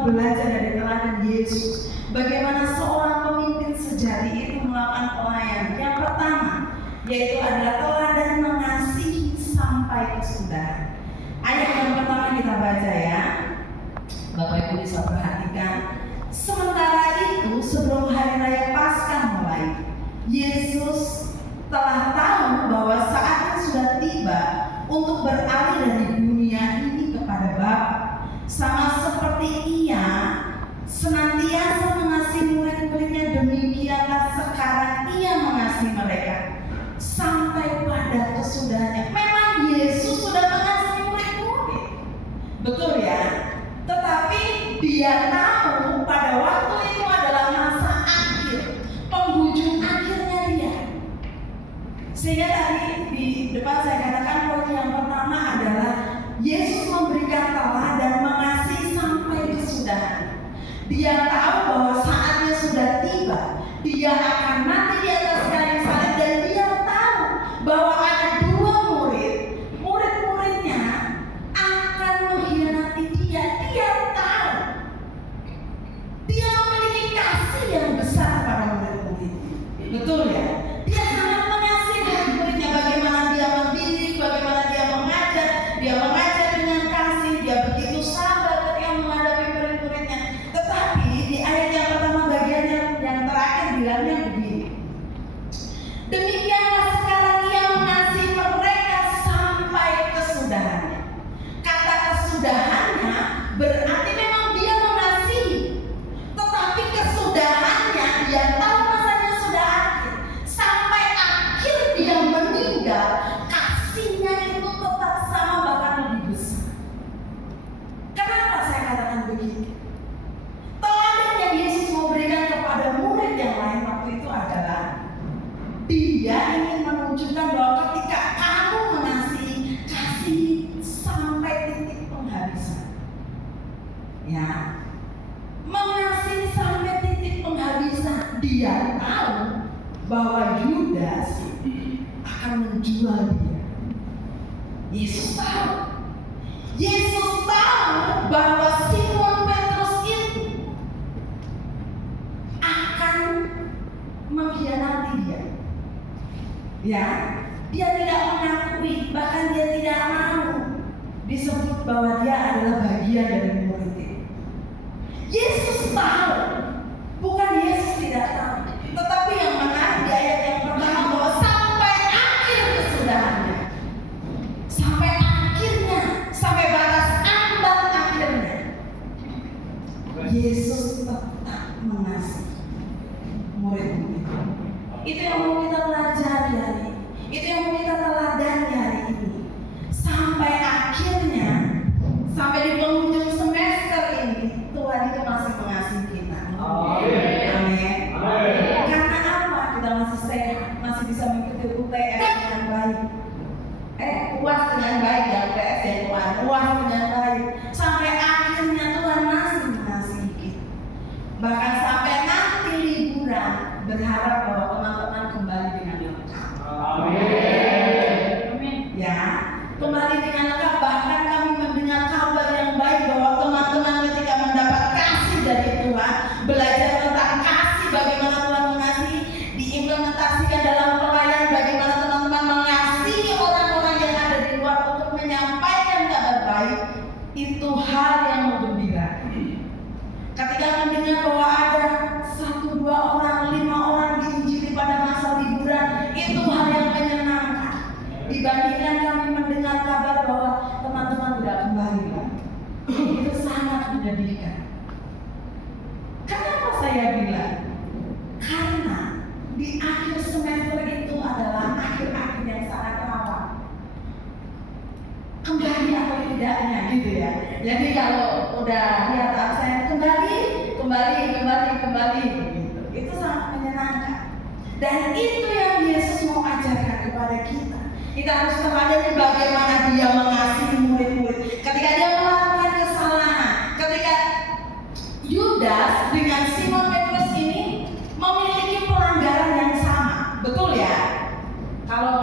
mau belajar dari teladan Yesus, bagaimana seorang pemimpin sejati itu melakukan pelayanan. Yang pertama, yaitu adalah teladan mengasihi sampai kesudahan. Ayat yang pertama kita baca ya, Bapak Ibu bisa perhatikan. Sementara itu, sebelum hari raya Paskah mulai, Yesus telah tahu bahwa saatnya sudah tiba untuk beralih dari dunia ini kepada Bapa. Sama seperti Ia senantiasa mengasihi murid-muridnya, demikianlah sekarang Ia mengasihi mereka sampai pada kesudahannya. Memang Yesus sudah mengasihi murid-murid, betul ya? Tetapi Dia tahu pada waktu itu adalah masa akhir, penghujung akhirnya Dia. Sehingga tadi di depan saya katakan poin yang pertama adalah Yesus memberikan teladan mengasihi sampai kesudahan. Dia tahu bahwa saatnya sudah tiba, Dia akan mati di atas kayu salib, dan Dia tahu bahwa ada dua murid-muridnya akan mengkhianati Dia. Dia tahu. Dia memiliki kasih yang besar pada murid-murid. Betul ya? Dia sangat mengasihi murid-muridnya. Bagaimana Dia mendidik, bagaimana Dia mengajar dengan kasih. Dia begitu sabar ketika menghadapi murid-muridnya. Tetapi di ayat yang pertama bagian yang terakhir bilangnya begini. Demikianlah sekarang Ia mengasihi mereka sampai kesudahannya. Kata kesudahannya berarti memang Dia mengasihi, tetapi kesudahannya Dia tahu masanya sudah akhir. Sampai akhir Dia meninggal, kasihnya itu tetap sama, bahkan lebih besar. Kenapa saya katakan begitu? Teladan yang Yesus mau berikan kepada murid yang lain waktu itu adalah Dia ingin menunjukkan bahwa ketika kamu mengasihi, kasih sampai titik penghabisan. Ya, mengasihi sampai titik penghabisan. Dia tahu bahwa Yudas akan menjual Dia. Yesus tahu. Yesus tahu bahwa Simon Petrus itu akan mengkhianati Dia. Ya, Dia tidak mengakui, bahkan Dia tidak mau disebut bahwa Dia adalah bagian dari murid itu. Yesus tahu, bukan Yesus tidak tahu. Tetapi yang menarik di ayat yang pertama bahwa sampai akhir kesudahannya, sampai akhirnya, sampai batas ambang akhirnya, Yesus tetap mengasihi murid-murid. Itu yang mau kita pelajari hari ini. Itu yang mau kita teladani hari ini. Sampai akhirnya, sampai di penghujung semester ini, Tuhan itu masih mengasihi kita. Amin. Karena apa? Kita masih sehat, masih bisa mengikuti UTS dengan baik. UAS dengan baik ya, UTS ya Tuhan. UAS dengan baik. Sampai akhirnya Tuhan masih mengasihi kita. Bahkan sampai nanti liburan, berharap bahwa teman-teman kembali dengan lengkap. Amin. Ya, kembali dengan lengkap. Bahkan kami mendengar kabar yang baik bahwa teman-teman ketika mendapat kasih dari Tuhan, belajar tentang kasih, bagaimana Tuhan mengasihi, diimplementasikan dalam pelayanan, bagaimana teman-teman mengasihi orang-orang yang ada di luar untuk menyampaikan kabar baik. Itu hal yang menggembirakan. Ketika mendengar bahwa ada 1, 2 orang, 5 orang diinjili pada masa liburan, itu hal yang menyenangkan. Dibandingkan kami mendengar kabar bahwa teman-teman tidak kembali lagi, itu sangat menyedihkan. Kenapa saya bilang? Karena di akhir semester itu adalah akhir-akhir yang sangat rawan. Kembali atau tidaknya gitu ya. Jadi kalau udah lihat absen, kembali gitu. Itu sangat menyenangkan. Dan itu yang Yesus mau ajarkan kepada kita. Kita harus teladani bagaimana Dia mengasihi murid-murid. Ketika Dia melakukan kesalahan, ketika Yudas dengan Simon Petrus ini memiliki pelanggaran yang sama, betul ya? Kalau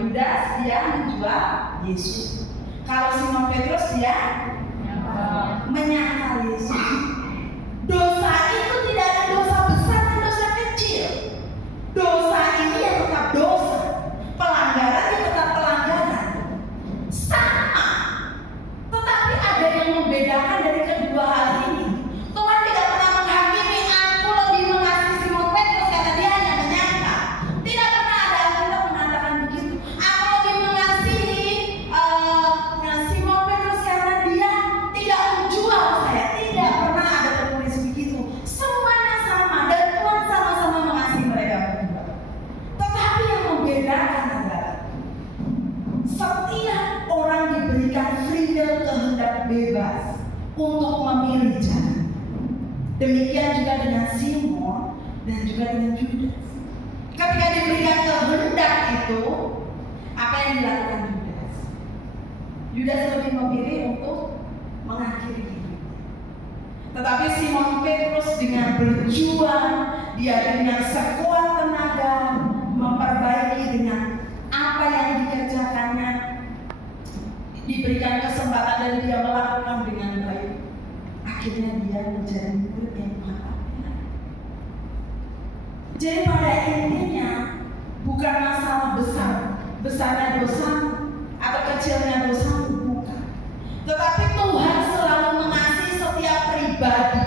Yudas dia menjual Yesus, kalau Simon Petrus dia menyangkal Yesus. membedakan dari kedua hal ini. Tuhan tidak pernah menghakimi aku lebih mengasihi Simon Petrus karena dia hanya menyangka. Tidak pernah ada Alkitab mengatakan begitu. Aku lebih mengasihi Simon Petrus karena dia tidak menjual saya. Tidak pernah ada tertulis begitu. Semuanya sama dan Tuhan sama-sama mengasihi mereka berdua. Tetapi yang membedakan adalah setiap orang diberikan free will, kehendak bebas untuk memilih jalan. Demikian juga dengan Simon dan juga dengan Judas. Ketika diberikan kehendak itu, apa yang dilakukan Judas? Judas lebih memilih untuk mengakhiri hidupnya. Tetapi Simon Petrus dengan berjuang, dia dengan sekuat tenaga memperbaiki dengan apa yang dikerjakannya, diberikan kesempatan dan dia melakukan dengan baik. Akhirnya dia menjadi murid yang Tuhan pakai. Jadi pada intinya bukan masalah besarnya dosa atau kecilnya dosa, bukan. Tetapi Tuhan selalu mengasihi setiap pribadi.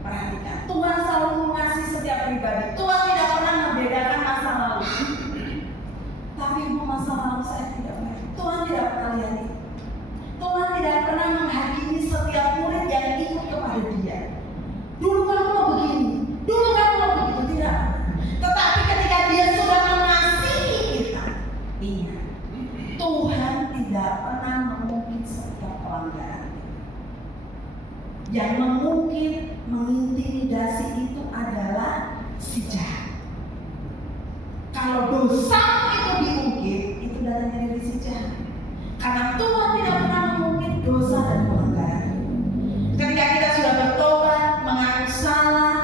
Perhatikan, Tuhan selalu mengasihi setiap pribadi. Tuhan tidak pernah membedakan masa lalu. Tapi masa lalu saya tidak baik. Tuhan tidak pernah lihat itu. Tuhan tidak pernah menghakimi setiap murid yang ikut kepada dia. Dulu kamu mau begini, dulu kamu mau begitu, tidak. Tetapi ketika dia sudah mengasihi kita, ingat, Tuhan tidak pernah mengungkit setiap pelanggaran. Yang mengungkit, mengintimidasi itu adalah si jahat. Kalau dosa itu diungkit, itu datangnya dari si jahat. Karena Tuhan tidak pernah mengungkit dosa dan pelanggaran. Ketika kita sudah bertobat, mengaku salah,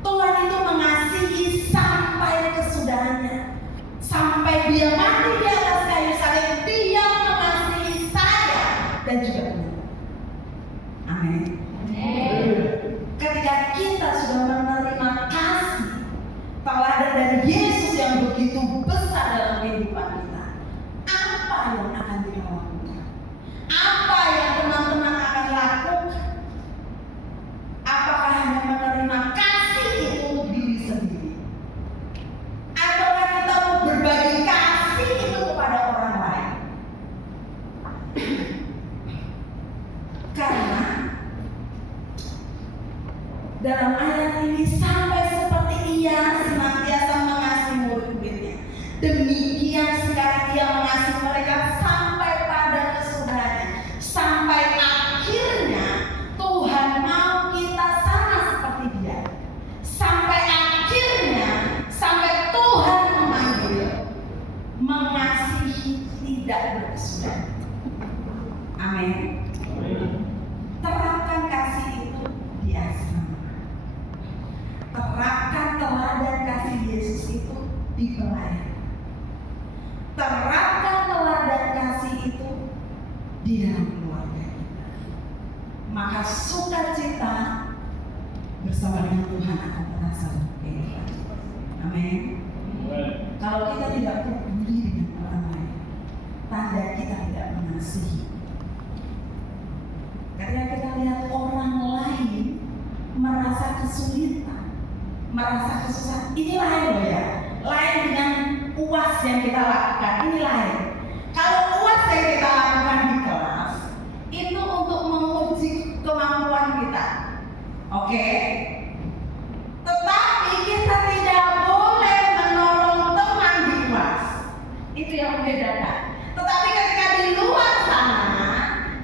Tuhan itu mengasihi sampai kesudahannya. Sampai dia mati di atas kayu salib, dia mengasihi saya dan juga kamu. Amin. Ketika kita sudah menerima kasih teladan dari Yesus yang begitu besar dalam kehidupan kita, apa yang akan kita lakukan? Apa yang teman-teman akan lakukan? Apakah hanya menerima kasih itu untuk diri sendiri? Ataukah kita mau berbagi kasih itu kepada orang lain? Karena dalam ayat ini sampai seperti ia senantiasa mengasihi murid-muridnya, demikian sekarang ia mengasihi mereka sampai pada kesudahannya. Sampai akhirnya Tuhan mau kita sama seperti dia. Sampai akhirnya, sampai Tuhan memanggil, mengasihi tidak berkesudahan. Amin. Terapkan kasih itu di asrama. Terapkan teladan kasih Yesus itu di pelayanan. Terapkan teladan kasih itu di dalam keluarga kita. Maka sukacita bersama dengan Tuhan akan terasa lebih. Amin. Kalau kita tidak peduli dengan orang lain, tanda kita tidak mengasihi. Karena kita lihat orang lain merasa kesulitan, merasa kesusahan, ini lain loh ya. Lain dengan UAS yang kita lakukan, ini lain. Kalau UAS yang kita lakukan di kelas, itu untuk menguji kemampuan kita. Oke? Tetapi kita tidak boleh menolong teman di UAS. Itu yang membedakan. Tetapi ketika di luar sana,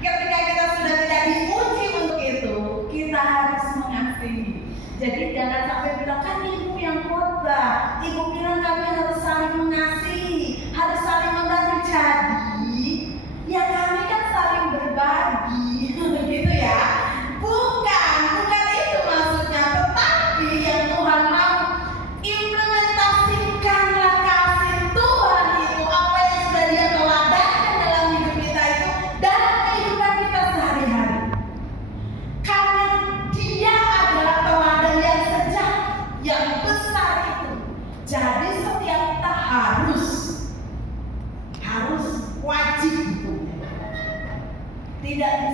ketika kita sudah tidak diuji untuk itu, kita harus mengasihi. Jadi jangan sampai bilang, kan ibu yang khotbah, ibu bilang kami harus saling mengasihi, harus saling membantu. Jadi ya kami kan saling berbagi, begitu ya. Bukan itu maksudnya. Tetapi yang Tuhan mau, implementasikanlah kasih Tuhan itu, apa yang sudah Dia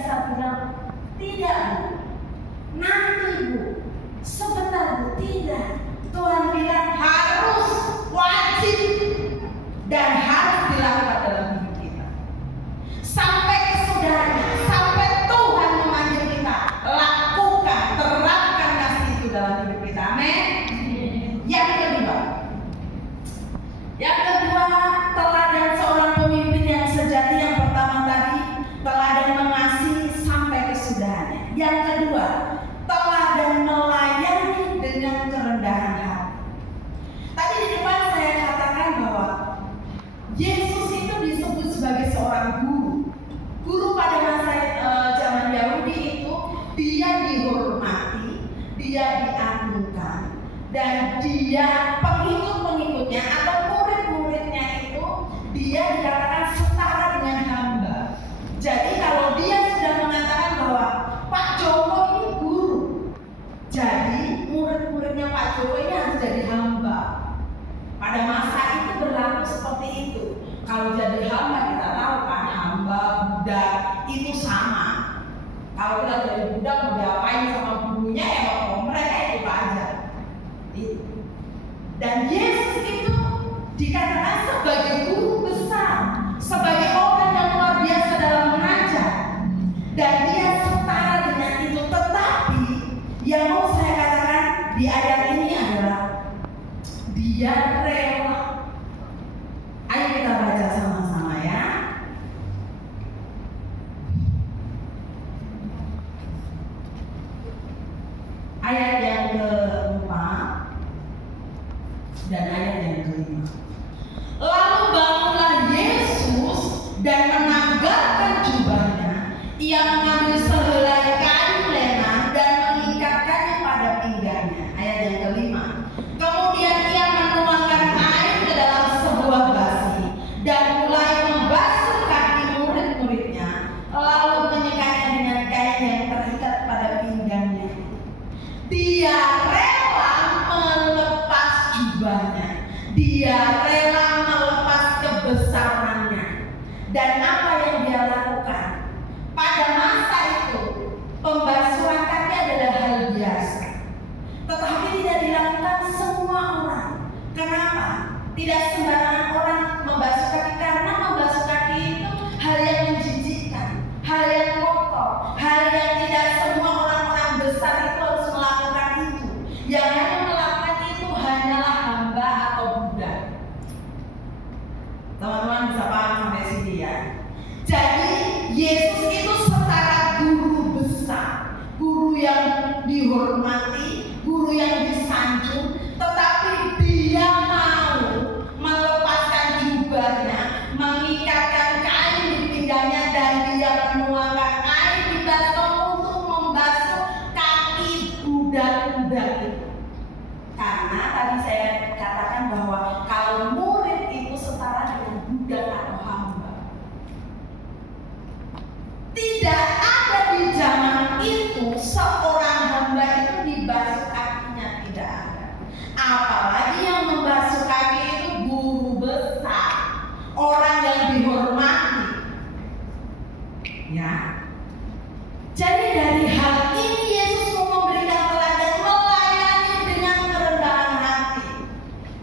bisa bilang, tidak Bu, nanti Bu, sebentar Bu, tidak. Tuhan bilang harus, wajib, dan harus dilakukan dalam hidup kita. Sampai kesudahannya, sampai Tuhan memanggil kita, lakukan, terapkan kasih itu dalam hidup kita. Amin. Yang kedua, teladan seorang pemimpin yang sejati. Yang pertama tadi, teladan mengasihi sampai kesudahannya. Yang kedua, teladan melayani dengan kerendahan hati. Tadi di depan saya katakan bahwa Yesus itu disebut sebagai seorang guru. Guru pada masa zaman Yahudi itu, dia dihormati, dia diagungkan, dan dia pengikut-pengikutnya atau murid-muridnya itu dia dikatakan setara dengan hamba. Jadi kalau dia sudah mengatakan bahwa Pak Joko ini guru, jadi murid-muridnya Pak Joko ini harus jadi hamba. Pada masa itu berlaku seperti itu. Kalau jadi hamba kita tahu kan, hamba, budak itu sama. Kalau kita jadi budak mau diapain sama gurunya, ya mereka itu aja. Dan Yesus itu dikatakan sebagai guru besar, sebagai orang yang luar biasa dalam mengajar, dan dia setara dengan itu. Tetapi yang mau saya katakan di ayat ini adalah dia rela. Ayo kita baca sama-sama ya. Ayat yang keempat dan ayat yang kelima. Lalu bangunlah Yesus dan menanggalkan jubahnya. Ia mengambil sehelai kain lenan dan mengikatkannya pada pinggangnya. Ayat yang kelima. Kemudian ia menuangkan air ke dalam sebuah basi dan mulai membasuh kaki murid-muridnya, lalu menyekatnya dengan kain yang terikat pada pinggangnya. Dia rela melepas jubahnya, dia rela melepas kebesarannya. Dan apa yang dia lakukan? Pada masa itu, pembasuhan kaki adalah hal biasa, tetapi tidak dilakukan semua orang. Kenapa? Tidak sembarangan orang membasuh kaki, karena membasuh kaki itu hal yang menjijikkan, hal yang kotor, hal yang tidak semua orang-orang besar itu harus melakukan itu. Yang hanya melakukan itu hanyalah hamba atau budak. Teman-teman bisa paham sampai sini ya? Jadi Yesus itu setara guru besar, guru yang dihormati, guru yang disanjung, tetapi dia mau melepaskan jubahnya, mengikatkan kain di pinggangnya, dan dia menuangkan air di baskom untuk membasuh kaki budak-budak itu. Karena tadi saya katakan bahwa kalau murid itu setara dengan budak atau hamba. Tidak ada di zaman itu seorang hamba itu dibasuh kakinya, tidak ada. Apalagi yang membasuh kaki itu guru besar, orang yang dihormati. Ya. Jadi dari hal ini Yesus mau memberikan teladan melayani dengan kerendahan hati.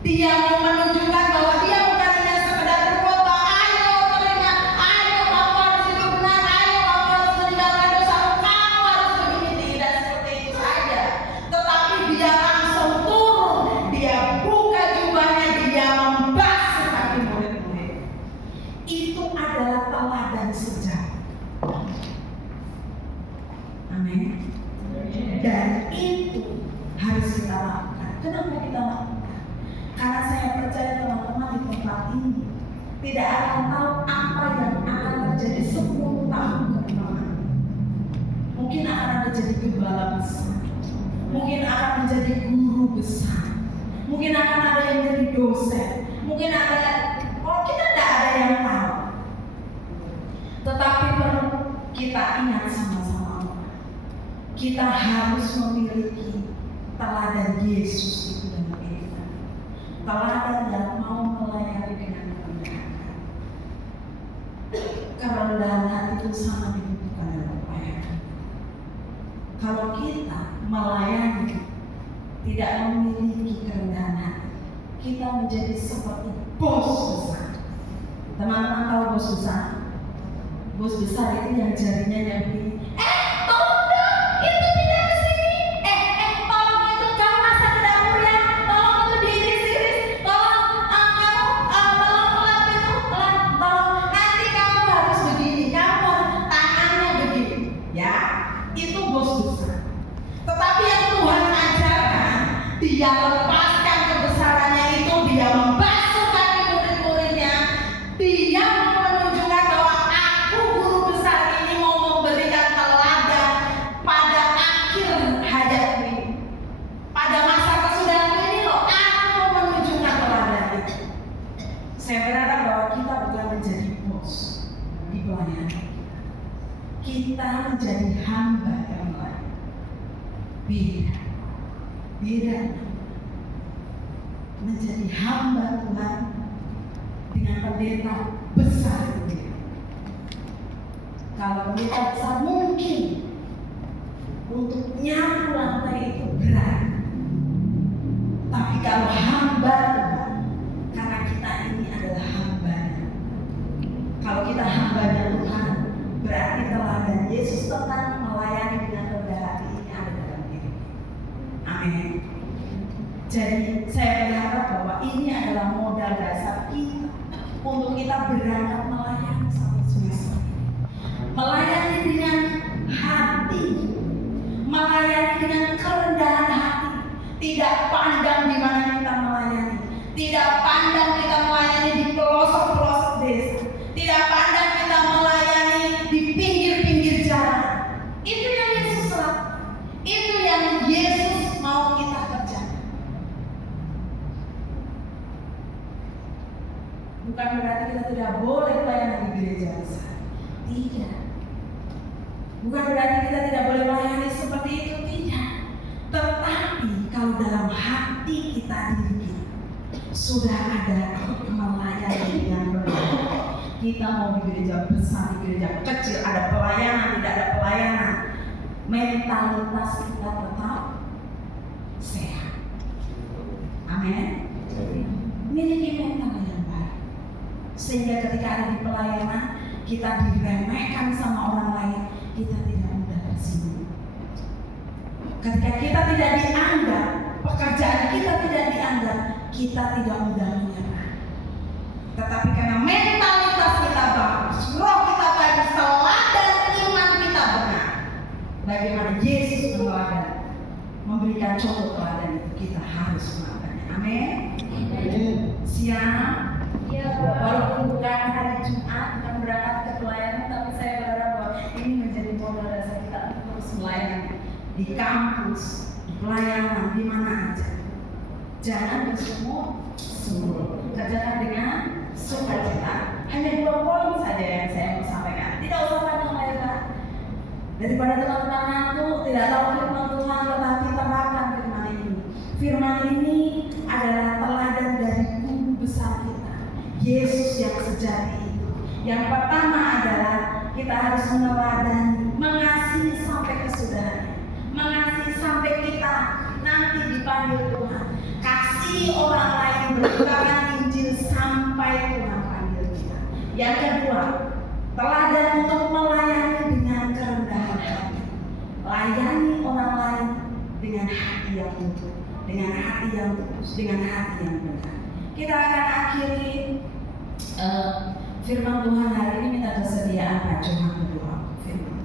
Dia mau menunjukkan bahwa dia bukan hanya sekedar berkhotbah, ayo terima, ayo kamu harus hidup benar, ayo kamu harus meninggalkan dosa, kamu harus begini, tidak seperti itu saja. Tetapi dia langsung turun, dia buka jubahnya, dia membasuh kaki murid-murid. Itu adalah teladan sejati. Amin. Dan itu harus kita lakukan. Kenapa kita lakukan? Karena saya percaya teman-teman di tempat ini tidak akan tahu apa yang akan terjadi 10 tahun ke depan. Mungkin akan menjadi gembala besar, mungkin akan menjadi guru besar, mungkin akan ada yang jadi dosen, mungkin ada, kita tidak ada yang tahu. Tetapi perlu kita ingat sama-sama, kita harus memiliki teladan Yesus itu dalam kehidupan. Teladan yang mau melayani dengan kerendahan hati. Kerendahan hati itu sangat dibutuhkan dalam upaya kalau kita melayani tidak memiliki kerendahan hati, kita menjadi seperti bos besar. Teman-teman tahu bos besar? Bos besar itu yang jarinya yang begini. Tolong dong, itu pindah ke sini. Tolong itu kamu masak ke dapur ya. Tolong itu diiris-iris. Tolong tolong pelap itu pelap. Tolong nanti kamu harus begini. Kamu tangannya begini. Ya, itu bos besar. Tetapi yang Tuhan ajarkan, dia lepaskan kebesarannya itu, dia membasuh kaki murid-muridnya, dia menunjukkan bahwa aku guru besar ini mau memberikan teladan pada akhir hayatku ini, pada masa kesudahanku ini loh, aku mau menunjukkan teladan itu. Saya berharap bahwa kita bukan menjadi bos di pelayanan, kita menjadi hamba yang lain. Beda menjadi hamba Tuhan dengan pendeta besar itu. Kalau pendeta besar mungkin untuk nyapu lantai itu berat, tapi kalau hamba Tuhan, karena kita ini adalah hambanya. Kalau kita hambanya Tuhan, berarti teladan Yesus tentang melayani dengan rendah hati ini ada dalam diri. Amin. Jadi saya berharap bahwa ini adalah modal dasar kita untuk kita berangkat melayani sama semesta. Melayani dengan hati, melayani dengan kerendahan hati, tidak pandang di mana kita melayani, tidak pandang kita melayani di pelosok-pelosok desa, tidak pandang kita melayani di pinggir-pinggir jalan. Itu yang Yesus lakukan, itu yang Yesus mau kita kerjakan. Bukan berarti kita tidak boleh melayani di gereja besar. Tidak. Bukan berarti kita tidak boleh melayani seperti itu. Tidak. Tetapi kalau dalam hati kita diri kita sudah ada melayani dengan benar. Kita mau di gereja besar, di gereja kecil, ada pelayanan, tidak ada pelayanan, mentalitas kita tetap sehat. Amin. Miliki mental yang baik, sehingga ketika ada di pelayanan kita diremehkan sama orang lain, kita tidak mudah tersinggung. Ketika kita tidak dianggap, pekerjaan kita tidak dianggap, kita tidak mudah menyerah. Tetapi karena mentalitas kita bagus, roh kita bagus, teladan iman kita benar, bagaimana Yesus memberikan contoh teladan itu, kita harus melakukannya. Amin. Siang, walaupun bukan hari Jumat, bukan berangkat ke pelayanan, tapi saya berharap bahwa ini menjadi modal dasar kita untuk terus melayani di kampus, di pelayanan, di mana aja. Jangan bersungguh-sungguh, kerjakan dengan sukacita. Hanya 2 poin saja yang saya mau sampaikan. Tidak usah panjang lebar. Daripada teman-teman ngantuk, tidak tahu firman Tuhan, tetapi terapkan firman ini. Firman ini adalah teladan dari guru besar kita, Yesus yang sejati itu. Yang pertama adalah kita harus meneladani, mengasihi sampai kesudahannya, mengasihi sampai kita nanti dipanggil Tuhan. Kasih orang lain, beritakan Injil sampai Tuhan panggil kita. Yang kedua, teladan untuk melayani dengan kerendahan hati. Layani orang lain dengan hati yang utuh, dengan hati yang tulus, dengan hati yang benar. Kita akan akhiri firman Tuhan hari ini, minta kesediaan Pak Johan berdoa firman.